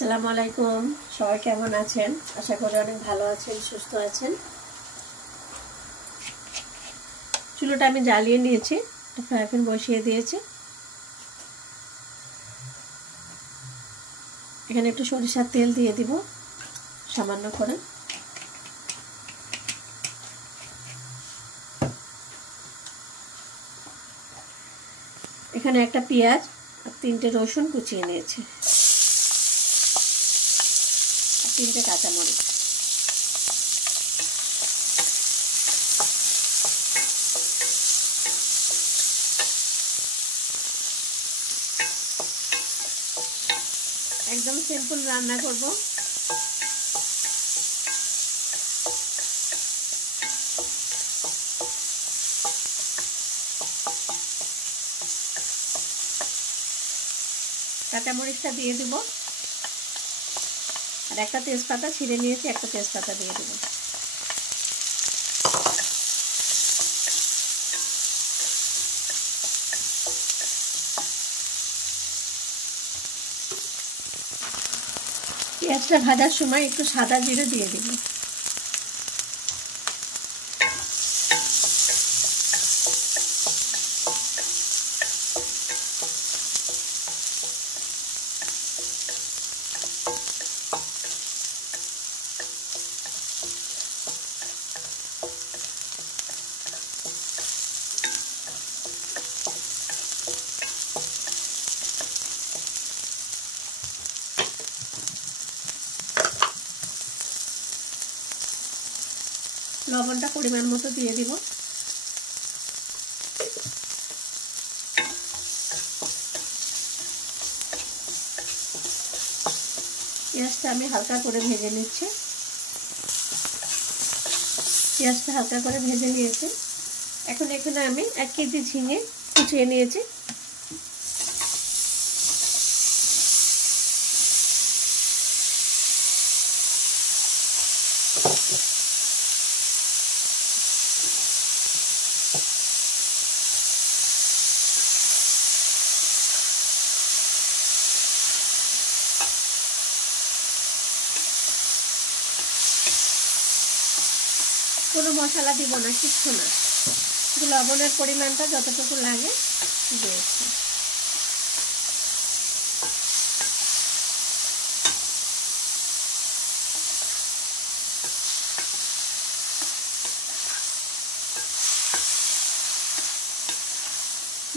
আসসালামু আলাইকুম। সবাই কেমন আছেন? আশা করি অনেক ভালো আছেন, সুস্থ আছেন। চুলোটা আমি জ্বালিয়ে নিয়েছি, ফ্রাই প্যান বসিয়ে দিয়েছি। এখানে একটু সরিষার তেল দিয়ে দিব সামান্য করে। এখানে একটা পেঁয়াজ আর 3টে রসুন কুচিয়ে নিয়েছি, আর 3টে কাঁচামরিচ। একদম সিম্পল রান্না করব। কাঁচামরিচটা দিয়ে দিব, আর একটা তেজপাতা ছিঁড়ে নিয়েছি, একটা তেজপাতা দিয়ে দিব। পেঁয়াজটা ভাজার সময় একটু সাদা জিরে দিয়ে দিব। লবণটা পরিমাণ মতো দিয়ে দিব। পেঁয়াজটা আমি হালকা করে ভেজে নিচ্ছি। পেঁয়াজটা হালকা করে ভেজে নিয়েছি। এখন এখানে আমি 1 কেজি ঝিঙে কুচিয়ে নিয়েছি। কোনো মশলা দিব না, কিচ্ছু না, শুধু লবণের পরিমাণটা যতটুকু লাগে দিয়েছি।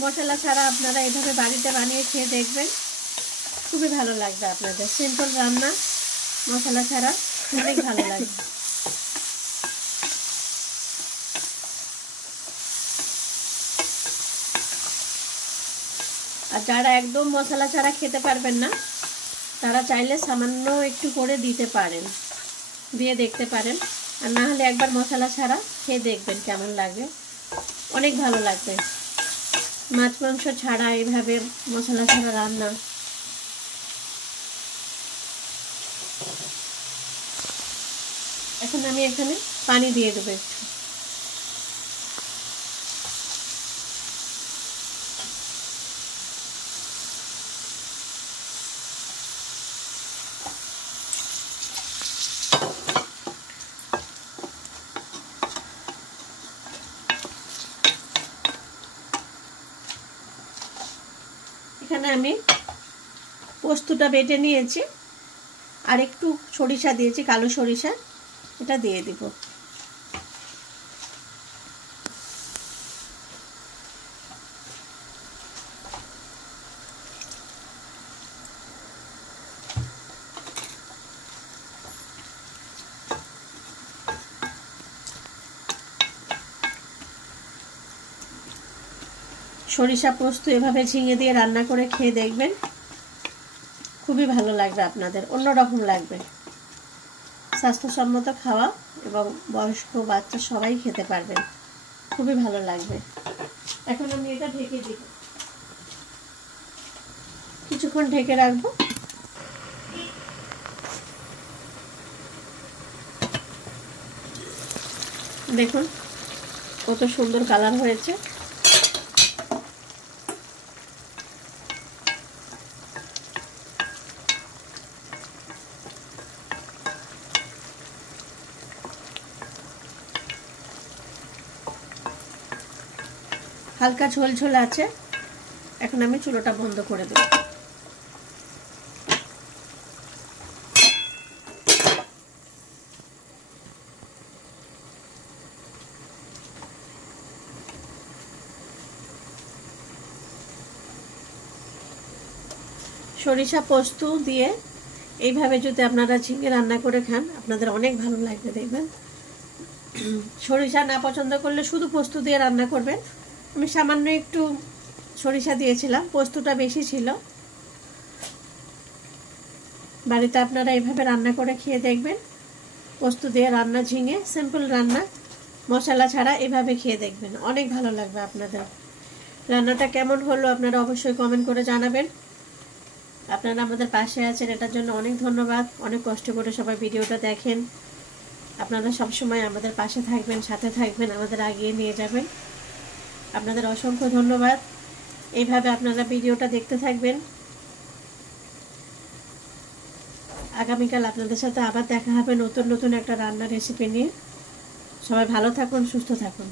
মশলা ছাড়া আপনারা এভাবে বাড়িতে বানিয়ে খেয়ে দেখবেন, খুবই ভালো লাগবে আপনাদের। সিম্পল রান্না, মশলা ছাড়া, অনেক ভালো লাগবে। আর যারা একদম মশলা ছাড়া খেতে পারবেন না, তারা চাইলে সামান্য একটু করে দিতে পারেন, দিয়ে দেখতে পারেন। আর না হলে একবার মশলা ছাড়া খেয়ে দেখবেন কেমন লাগে, অনেক ভালো লাগবে। মাছ মাংস ছাড়া এইভাবে মশলা ছাড়া রান্না। এখন আমি এখানে পানি দিয়ে দেবো একটু। এখানে আমি পোস্তটা বেটে নিয়েছি, আর একটু সরিষা দিয়েছি, কালো সরিষা, এটা দিয়ে দিব। সরিষা পোস্ত এভাবে ঝিঙে দিয়ে রান্না করে খেয়ে দেখবেন, খুবই ভালো লাগবে আপনাদের, অন্যরকম লাগবে। স্বাস্থ্যসম্মত খাওয়া এবং বয়স্ক বাচ্চা সবাই খেতে পারবেন, খুবই ভালো লাগবে। এখন আমি এটা ঢেকে দিব, কিছুক্ষণ ঢেকে রাখবো। দেখুন কত সুন্দর কালার হয়েছে। হালকা ঝোল ঝোল আছে। এখন আমি চুলোটা বন্ধ করে দেব। সরিষা পোস্ত দিয়ে এইভাবে যদি আপনারা ঝিঙে রান্না করে খান আপনাদের অনেক ভালো লাগবে দেখবেন। সরিষা না পছন্দ করলে শুধু পোস্ত দিয়ে রান্না করবেন। আমি সামান্য একটু সরিষা দিয়েছিলাম, পোস্তটা বেশি ছিল। বাড়িতে আপনারা এইভাবে রান্না করে খেয়ে দেখবেন। পোস্ত দিয়ে রান্না ঝিঙে, সিম্পল রান্না, মশলা ছাড়া এভাবে খেয়ে দেখবেন, অনেক ভালো লাগবে আপনাদের। রান্নাটা কেমন হলো আপনারা অবশ্যই কমেন্ট করে জানাবেন। আপনারা আমাদের পাশে আছেন, এটার জন্য অনেক ধন্যবাদ। অনেক কষ্ট করে সবাই ভিডিওটা দেখেন। আপনারা সবসময় আমাদের পাশে থাকবেন, সাথে থাকবেন, আমাদের আগিয়ে নিয়ে যাবেন। আপনাদের অসংখ্য ধন্যবাদ। এইভাবে আপনারা ভিডিওটা দেখতে থাকবেন। আগামীকাল আপনাদের সাথে আবার দেখা হবে নতুন নতুন একটা রান্নার রেসিপি নিয়ে। সবাই ভালো থাকুন, সুস্থ থাকুন।